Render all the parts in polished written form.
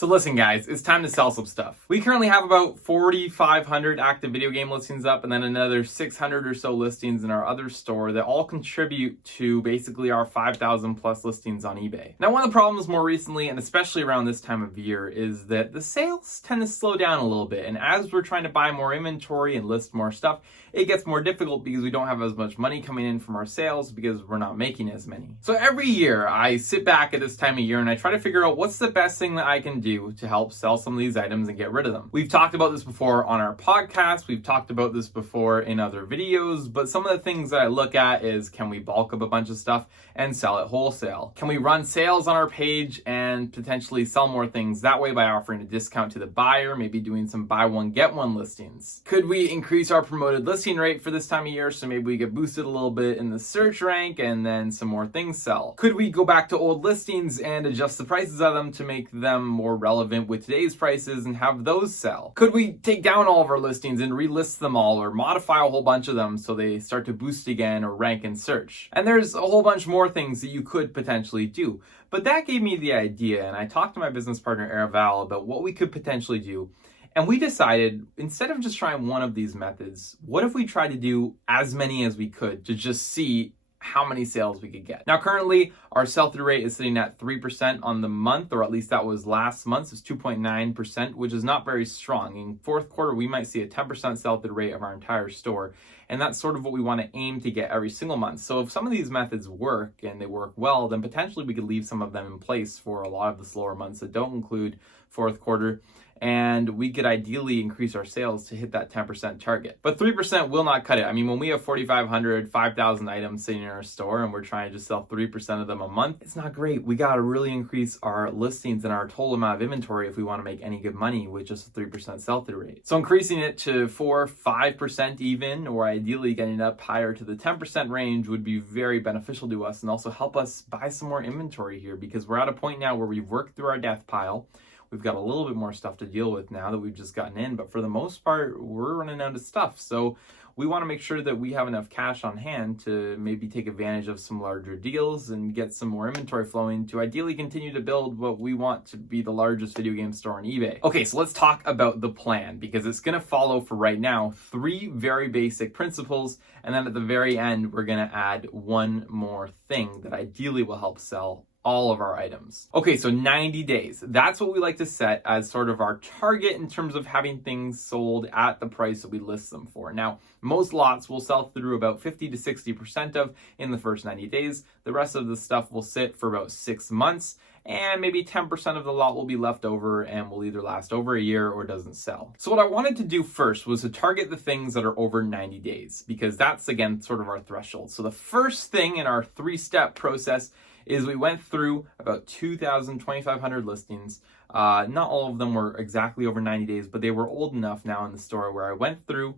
So listen guys, it's time to sell some stuff. We currently have about 4,500 active video game listings up and then another 600 or so listings in our other store that all contribute to basically our 5,000 plus listings on eBay. Now one of the problems more recently, and especially around this time of year, is that the sales tend to slow down a little bit. And as we're trying to buy more inventory and list more stuff, it gets more difficult because we don't have as much money coming in from our sales because we're not making as many. So every year I sit back at this time of year and I try to figure out what's the best thing that I can do to help sell some of these items and get rid of them. We've talked about this before on our podcast, we've talked about this before in other videos, but some of the things that I look at is, can we bulk up a bunch of stuff and sell it wholesale? Can we run sales on our page and potentially sell more things that way by offering a discount to the buyer, maybe doing some buy one get one listings? Could we increase our promoted listing rate for this time of year so maybe we get boosted a little bit in the search rank and then some more things sell? Could we go back to old listings and adjust the prices of them to make them more relevant with today's prices and have those sell? Could we take down all of our listings and relist them all or modify a whole bunch of them so they start to boost again or rank in search? And there's a whole bunch more things that you could potentially do. But that gave me the idea, and I talked to my business partner Araval about what we could potentially do. And we decided, instead of just trying one of these methods, what if we tried to do as many as we could to just see how many sales we could get? Now, currently, our sell-through rate is sitting at 3% on the month, or at least that was last month. It's 2.9%, which is not very strong. In fourth quarter, we might see a 10% sell-through rate of our entire store. And that's sort of what we want to aim to get every single month. So if some of these methods work and they work well, then potentially we could leave some of them in place for a lot of the slower months that don't include fourth quarter. And we could ideally increase our sales to hit that 10% target. But 3% will not cut it. I mean, when we have 4,500, 5,000 items sitting in our store and we're trying to just sell 3% of them a month, it's not great. We got to really increase our listings and our total amount of inventory if we want to make any good money with just a 3% sell-through rate. So increasing it to 4, 5% even, or ideally getting it up higher to the 10% range would be very beneficial to us and also help us buy some more inventory here, because we're at a point now where we've worked through our death pile. We've got a little bit more stuff to deal with now that we've just gotten in, but for the most part, we're running out of stuff. So we want to make sure that we have enough cash on hand to maybe take advantage of some larger deals and get some more inventory flowing to ideally continue to build what we want to be the largest video game store on eBay. Okay, so let's talk about the plan, because it's going to follow for right now 3 very basic principles, and then at the very end, we're going to add one more thing that ideally will help sell all of our items. Okay, so 90 days. That's what we like to set as sort of our target in terms of having things sold at the price that we list them for. Now, most lots will sell through about 50 to 60% of in the first 90 days. The rest of the stuff will sit for about 6 months, and maybe 10% of the lot will be left over and will either last over a year or doesn't sell. So what I wanted to do first was to target the things that are over 90 days, because that's, again, sort of our threshold. So the first thing in our 3-step process is we went through about 2,500 listings. Not all of them were exactly over 90 days, but they were old enough now in the store where I went through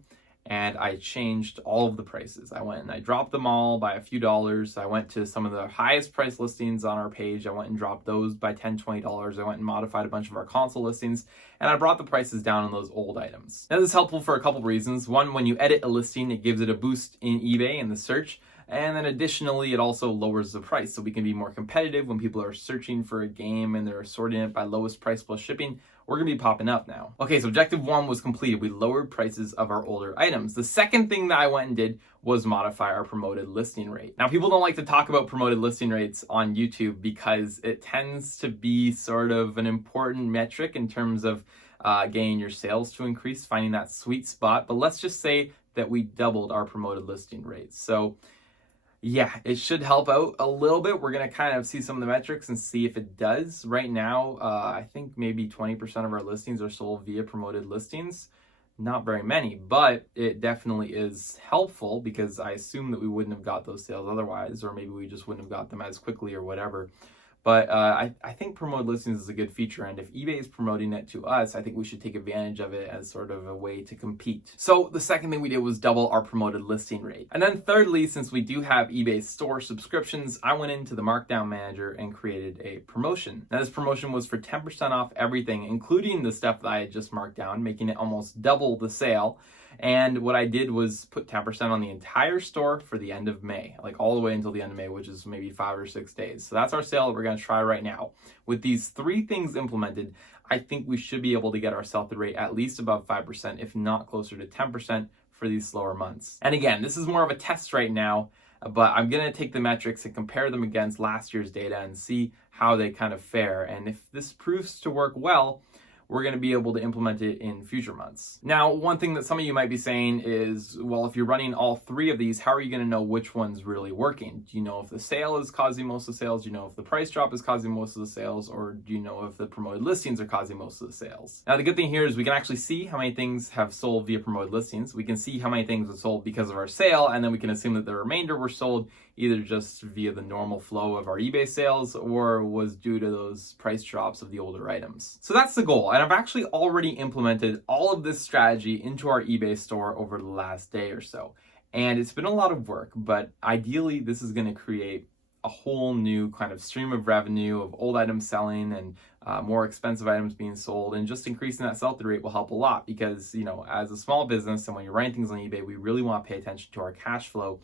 and I changed all of the prices. I went and I dropped them all by a few dollars. I went to some of the highest price listings on our page. I went and dropped those by $10, $20. I went and modified a bunch of our console listings, and I brought the prices down on those old items. Now, this is helpful for a couple of reasons. One, when you edit a listing, it gives it a boost in eBay in the search. And then additionally, it also lowers the price, so we can be more competitive when people are searching for a game and they're sorting it by lowest price plus shipping. We're going to be popping up now. Okay, so objective 1 was completed. We lowered prices of our older items. The second thing that I went and did was modify our promoted listing rate. Now, people don't like to talk about promoted listing rates on YouTube because it tends to be sort of an important metric in terms of getting your sales to increase, finding that sweet spot. But let's just say that we doubled our promoted listing rates. So yeah, it should help out a little bit. We're going to kind of see some of the metrics and see if it does. Right now, I think maybe 20% of our listings are sold via promoted listings. Not very many, but it definitely is helpful because I assume that we wouldn't have got those sales otherwise, or maybe we just wouldn't have got them as quickly or whatever. But I think promoted listings is a good feature, and if eBay is promoting it to us, I think we should take advantage of it as sort of a way to compete. So the second thing we did was double our promoted listing rate. And then thirdly, since we do have eBay store subscriptions, I went into the Markdown Manager and created a promotion. Now this promotion was for 10% off everything, including the stuff that I had just marked down, making it almost double the sale. And what I did was put 10% on the entire store for the end of May, like all the way until the end of May, which is maybe 5 or 6 days. So that's our sale that we're going to try right now. With these 3 things implemented, I think we should be able to get our sell-through rate at least above 5%, if not closer to 10% for these slower months. And again, this is more of a test right now, but I'm going to take the metrics and compare them against last year's data and see how they kind of fare. And if this proves to work well, we're going to be able to implement it in future months. Now, one thing that some of you might be saying is, well, if you're running all 3 of these, how are you going to know which one's really working? Do you know if the sale is causing most of the sales? Do you know if the price drop is causing most of the sales? Or do you know if the promoted listings are causing most of the sales? Now, the good thing here is we can actually see how many things have sold via promoted listings. We can see how many things have sold because of our sale, and then we can assume that the remainder were sold either just via the normal flow of our eBay sales or was due to those price drops of the older items. So that's the goal. And I've actually already implemented all of this strategy into our eBay store over the last day or so. And it's been a lot of work, but ideally this is going to create a whole new kind of stream of revenue of old items selling and more expensive items being sold, and just increasing that sell-through rate will help a lot because, you know, as a small business and when you're running things on eBay, we really want to pay attention to our cash flow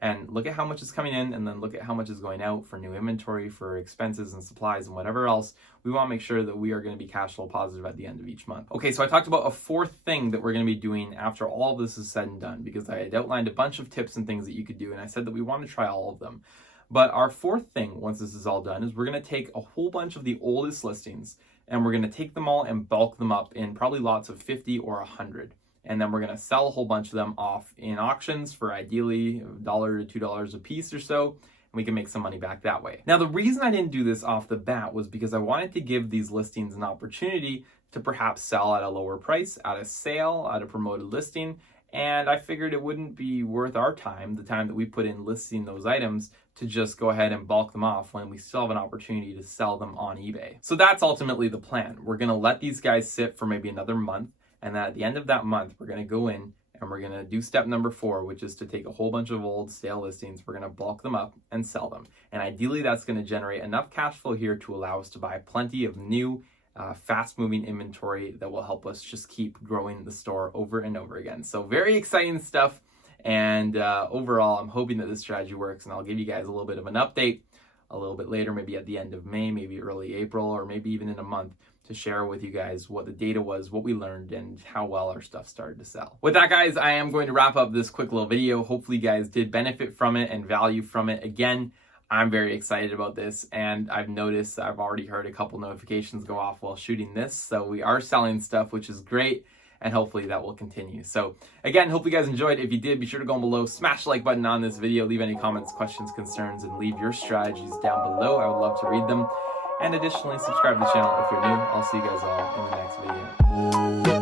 and look at how much is coming in and then look at how much is going out for new inventory, for expenses and supplies and whatever else. We want to make sure that we are going to be cash flow positive at the end of each month. Okay, so I talked about a 4th thing that we're going to be doing after all of this is said and done, because I had outlined a bunch of tips and things that you could do, and I said that we want to try all of them. But our 4th thing, once this is all done, is we're going to take a whole bunch of the oldest listings and we're going to take them all and bulk them up in probably lots of 50 or 100. And then we're going to sell a whole bunch of them off in auctions for ideally $1 to $2 a piece or so, and we can make some money back that way. Now, the reason I didn't do this off the bat was because I wanted to give these listings an opportunity to perhaps sell at a lower price, at a sale, at a promoted listing, and I figured it wouldn't be worth our time, the time that we put in listing those items, to just go ahead and bulk them off when we still have an opportunity to sell them on eBay. So that's ultimately the plan. We're going to let these guys sit for maybe another month. And then at the end of that month, we're going to go in and we're going to do step number 4, which is to take a whole bunch of old stale listings. We're going to bulk them up and sell them. And ideally, that's going to generate enough cash flow here to allow us to buy plenty of new, fast-moving inventory that will help us just keep growing the store over and over again. So very exciting stuff. And overall, I'm hoping that this strategy works. And I'll give you guys a little bit of an update a little bit later, maybe at the end of May, maybe early April, or maybe even in a month, to share with you guys what the data was, what we learned, and how well our stuff started to sell. With that, guys, I am going to wrap up this quick little video. Hopefully you guys did benefit from it and value from it. Again, I'm very excited about this, and I've noticed I've already heard a couple notifications go off while shooting this. So we are selling stuff, which is great, and hopefully that will continue. So again, hope you guys enjoyed. If you did, be sure to go below, smash the like button on this video, leave any comments, questions, concerns, and leave your strategies down below. I would love to read them. And additionally, subscribe to the channel if you're new. I'll see you guys all in the next video.